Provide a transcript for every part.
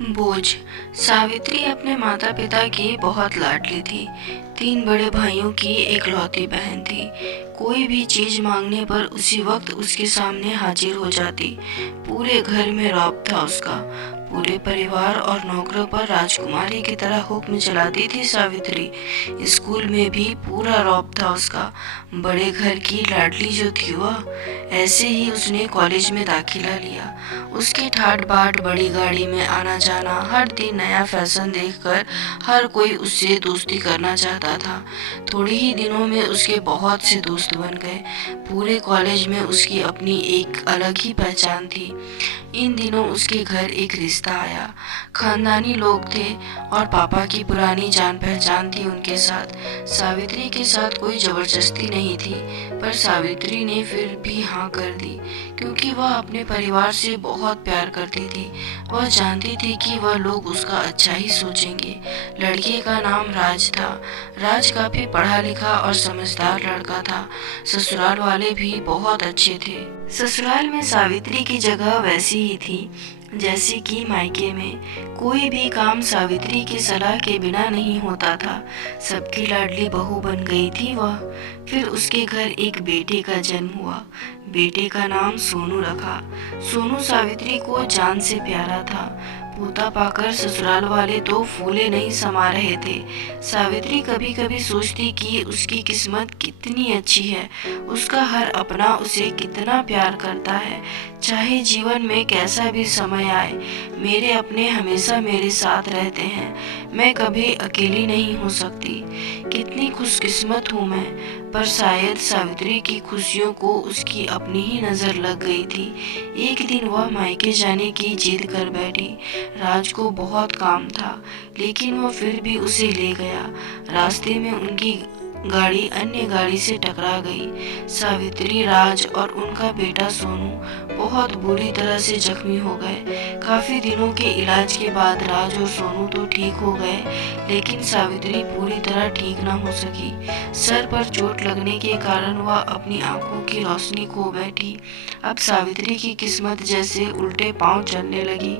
बोझ। सावित्री अपने माता पिता की बहुत लाडली थी। 3 बड़े भाइयों की इकलौती बहन थी। कोई भी चीज मांगने पर उसी वक्त उसके सामने हाजिर हो जाती। पूरे घर में रौब था उसका। पूरे परिवार और नौकरों पर राजकुमारी की तरह हुक्म चलाती थी सावित्री। स्कूल में भी पूरा रौब था उसका। बड़े घर की लाडली जो थी वह। ऐसे ही उसने कॉलेज में दाखिला लिया। उसकी ठाट बाट बड़ी गाड़ी में आना जाना, हर दिन नया फैशन देखकर हर कोई उससे दोस्ती करना चाहता था। थोड़े ही दिनों में उसके बहुत से दोस्त बन गए। पूरे कॉलेज में उसकी अपनी एक अलग ही पहचान थी। इन दिनों उसके घर एक रिश्ता आया। खानदानी लोग थे और पापा की पुरानी जान पहचान थी उनके साथ। सावित्री के साथ कोई जबरदस्ती नहीं थी, पर सावित्री ने फिर भी हाँ कर दी, क्योंकि वह अपने परिवार से बहुत प्यार करती थी। वह जानती थी कि वह लोग उसका अच्छा ही सोचेंगे। लड़के का नाम राज था। राज काफी पढ़ा लिखा और समझदार लड़का था। ससुराल वाले भी बहुत अच्छे थे। ससुराल में सावित्री की जगह वैसी ही थी जैसे कि मायके में। कोई भी काम सावित्री की सलाह के बिना नहीं होता था। सबकी लाडली बहू बन गई थी वह। फिर उसके घर एक बेटे का जन्म हुआ। बेटे का नाम सोनू रखा। सोनू सावित्री को जान से प्यारा था। पोता पाकर ससुराल वाले तो फूले नहीं समा रहे थे। सावित्री कभी कभी सोचती कि उसकी किस्मत कितनी अच्छी है। उसका हर अपना उसे कितना प्यार करता है। चाहे जीवन में कैसा भी समय आए, मेरे अपने हमेशा मेरे साथ रहते हैं। मैं कभी अकेली नहीं हो सकती। कितनी खुशकिस्मत हूँ मैं। पर शायद सावित्री की खुशियों को उसकी अपनी ही नजर लग गई थी। एक दिन वह मायके जाने की जिद कर बैठी। राज को बहुत काम था, लेकिन वह फिर भी उसे ले गया। रास्ते में उनकी गाड़ी अन्य गाड़ी से टकरा गई। सावित्री, राज और उनका बेटा सोनू बहुत बुरी तरह से जख्मी हो गए। काफी दिनों के इलाज के बाद राज और सोनू तो ठीक हो गए, लेकिन सावित्री पूरी तरह ठीक न हो सकी। सर पर चोट लगने के कारण वह अपनी आंखों की रोशनी खो बैठी। अब सावित्री की किस्मत जैसे उल्टे पांव चलने लगी।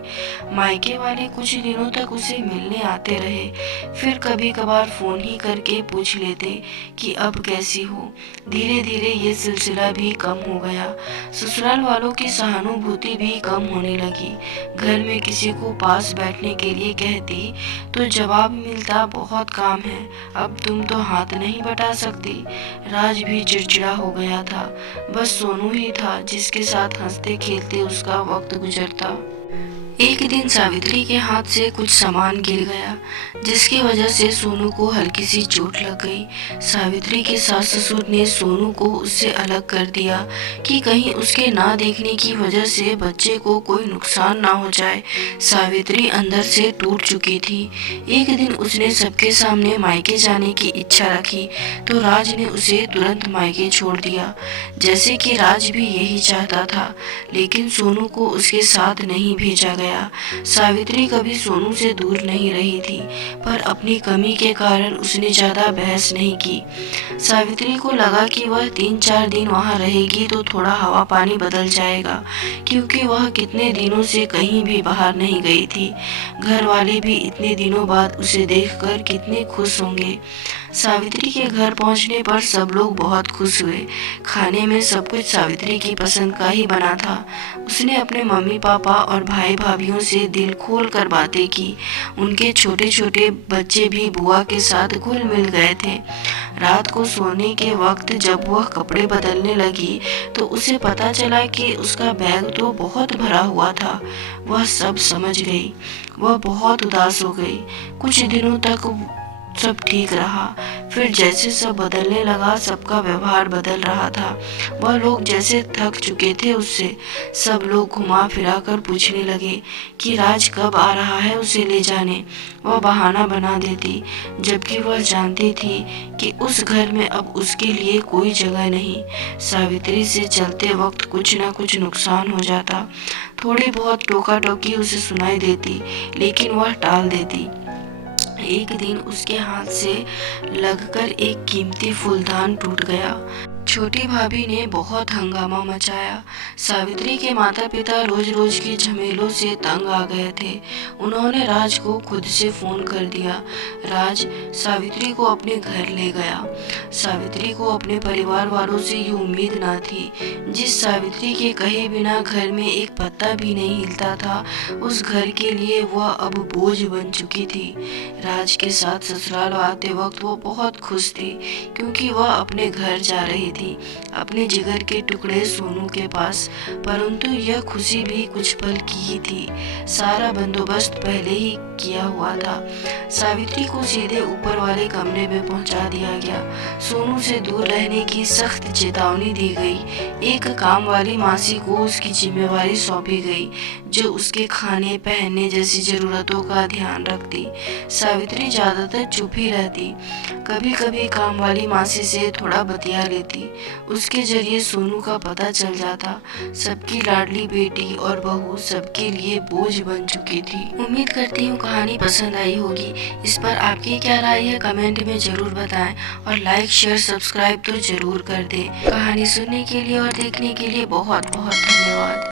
मायके वाले कुछ दिनों तक उसे मिलने आते रहे, फिर कभी कभार फोन ही करके पूछ लेते कि अब कैसी हो। धीरे धीरे ये सिलसिला भी कम हो गया। ससुराल वालों की सहानुभूति भी कम होने लगी। घर में किसी को पास बैठने के लिए कहती तो जवाब मिलता, बहुत काम है, अब तुम तो हाथ नहीं बटा सकती। राज भी चिड़चिड़ा हो गया था। बस सोनू ही था जिसके साथ हंसते खेलते उसका वक्त गुजरता। एक दिन सावित्री के हाथ से कुछ सामान गिर गया, जिसकी वजह से सोनू को हल्की सी चोट लग गई। सावित्री के सास ससुर ने सोनू को उससे अलग कर दिया कि कहीं उसके ना देखने की वजह से बच्चे को कोई नुकसान ना हो जाए। सावित्री अंदर से टूट चुकी थी। एक दिन उसने सबके सामने मायके जाने की इच्छा रखी, तो राज ने उसे तुरंत मायके छोड़ दिया, जैसे कि राज भी यही चाहता था। लेकिन सोनू को उसके साथ नहीं भेजा गया। सावित्री कभी सोनू से दूर नहीं रही थी, पर अपनी कमी के कारण उसने ज्यादा बहस नहीं की। सावित्री को लगा कि वह 3-4 दिन वहां रहेगी तो थोड़ा हवा पानी बदल जाएगा, क्योंकि वह कितने दिनों से कहीं भी बाहर नहीं गई थी। घर वाले भी इतने दिनों बाद उसे देखकर कितने खुश होंगे। सावित्री के घर पहुंचने पर सब लोग बहुत खुश हुए। खाने में सब कुछ सावित्री की पसंद का ही बना था। उसने अपने मम्मी पापा और भाई भाभीयों से दिल खोल कर बातें की। उनके छोटे छोटे बच्चे भी बुआ के साथ घुल मिल गए थे। रात को सोने के वक्त जब वह कपड़े बदलने लगी, तो उसे पता चला कि उसका बैग तो बहुत भरा हुआ था। वह सब समझ गई। वह बहुत उदास हो गई। कुछ दिनों तक सब ठीक रहा, फिर जैसे सब बदलने लगा, सबका व्यवहार बदल रहा था। वह लोग जैसे थक चुके थे उससे। सब लोग घुमा फिरा कर पूछने लगे कि राज कब आ रहा है उसे ले जाने। वह बहाना बना देती, जबकि वह जानती थी कि उस घर में अब उसके लिए कोई जगह नहीं। सावित्री से चलते वक्त कुछ न कुछ नुकसान हो जाता। थोड़ी बहुत टोका टोकी उसे सुनाई देती, लेकिन वह टाल देती। एक दिन उसके हाथ से लगकर एक कीमती फूलदान टूट गया। छोटी भाभी ने बहुत हंगामा मचाया। सावित्री के माता पिता रोज रोज के झमेलों से तंग आ गए थे। उन्होंने राज को खुद से फोन कर दिया। राज सावित्री को अपने घर ले गया। सावित्री को अपने परिवार वालों से ये उम्मीद ना थी। जिस सावित्री के कहे बिना घर में एक पत्ता भी नहीं हिलता था, उस घर के लिए वह अब बोझ बन चुकी थी। राज के साथ ससुराल आते वक्त वो बहुत खुश थी, क्योंकि वह अपने घर जा रही थी, अपने जिगर के टुकड़े सोनू के पास। परंतु यह खुशी भी कुछ पल की ही थी। सारा बंदोबस्त पहले ही किया हुआ था। सावित्री को सीधे ऊपर वाले कमरे में पहुंचा दिया गया। सोनू से दूर रहने की सख्त चेतावनी दी गई। एक काम वाली मासी को उसकी जिम्मेवारी सौंपी गई, जो उसके खाने पहनने जैसी जरूरतों का ध्यान रखती। सावित्री ज्यादातर चुप ही रहती, कभी कभी काम वाली मासी से थोड़ा बतिया लेती। उसके जरिए सोनू का पता चल जाता। सबकी लाडली बेटी और बहू सबके लिए बोझ बन चुकी थी। उम्मीद करती हूँ कहानी पसंद आई होगी। इस पर आपकी क्या राय है कमेंट में जरूर बताएं, और लाइक शेयर सब्सक्राइब तो जरूर कर दें। कहानी सुनने के लिए और देखने के लिए बहुत बहुत धन्यवाद।